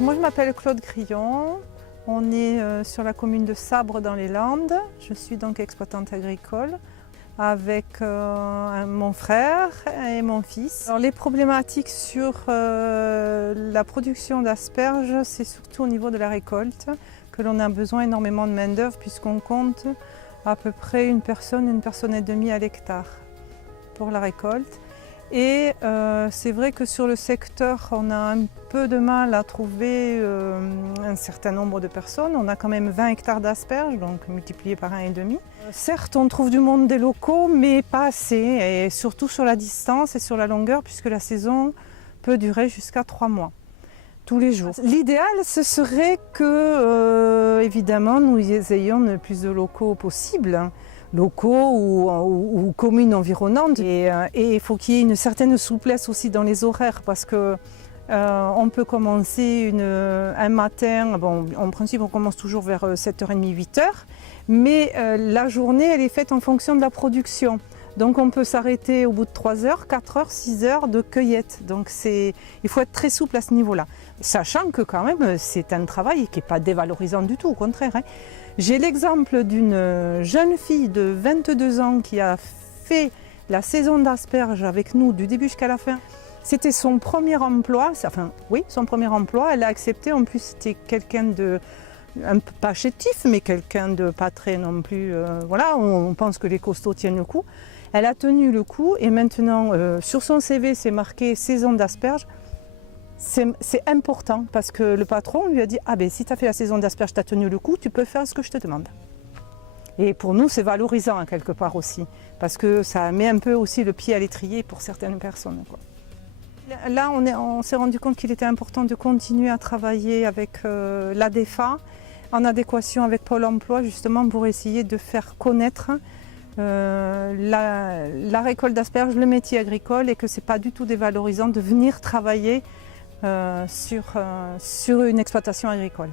Moi je m'appelle Claude Grillon, on est sur la commune de Sabre dans les Landes. Je suis donc exploitante agricole avec mon frère et mon fils. Alors, les problématiques sur la production d'asperges, c'est surtout au niveau de la récolte que l'on a besoin énormément de main-d'œuvre puisqu'on compte à peu près une personne et demie à l'hectare pour la récolte. Et c'est vrai que sur le secteur, on a un peu de mal à trouver un certain nombre de personnes. On a quand même 20 hectares d'asperges, donc multiplié par 1,5. Certes, on trouve du monde des locaux, mais pas assez, et surtout sur la distance et sur la longueur, puisque la saison peut durer jusqu'à 3 mois, tous les jours. L'idéal, ce serait que, évidemment, nous ayons le plus de locaux possible. Locaux ou communes environnantes, et il faut qu'il y ait une certaine souplesse aussi dans les horaires parce que on peut commencer un matin, bon, en principe on commence toujours vers 7h30, 8h, mais la journée elle est faite en fonction de la production. Donc on peut s'arrêter au bout de 3h, 4h, 6h de cueillette. Donc il faut être très souple à ce niveau-là. Sachant que quand même c'est un travail qui n'est pas dévalorisant du tout, au contraire. Hein. J'ai l'exemple d'une jeune fille de 22 ans qui a fait la saison d'asperges avec nous du début jusqu'à la fin. C'était son premier emploi, enfin oui, son premier emploi. Elle a accepté, en plus c'était quelqu'un de un peu pas chétif, mais quelqu'un de pas très non plus, voilà, on pense que les costauds tiennent le coup. Elle a tenu le coup et maintenant sur son CV c'est marqué saison d'asperges. C'est important parce que le patron lui a dit « Ah ben si tu as fait la saison d'asperges, tu as tenu le coup, tu peux faire ce que je te demande ». Et pour nous c'est valorisant hein, quelque part aussi, parce que ça met un peu aussi le pied à l'étrier pour certaines personnes, quoi. Là on s'est rendu compte qu'il était important de continuer à travailler avec l'ADEFA en adéquation avec Pôle emploi justement pour essayer de faire connaître la récolte d'asperges, le métier agricole, et que ce n'est pas du tout dévalorisant de venir travailler sur une exploitation agricole.